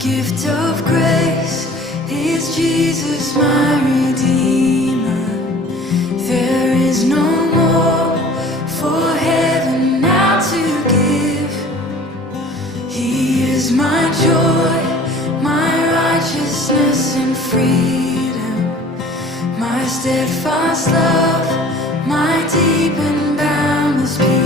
gift of grace is Jesus, my Redeemer. There is no more for heaven now to give. He is my joy, my righteousness and freedom, my steadfast love, my deep and boundless peace.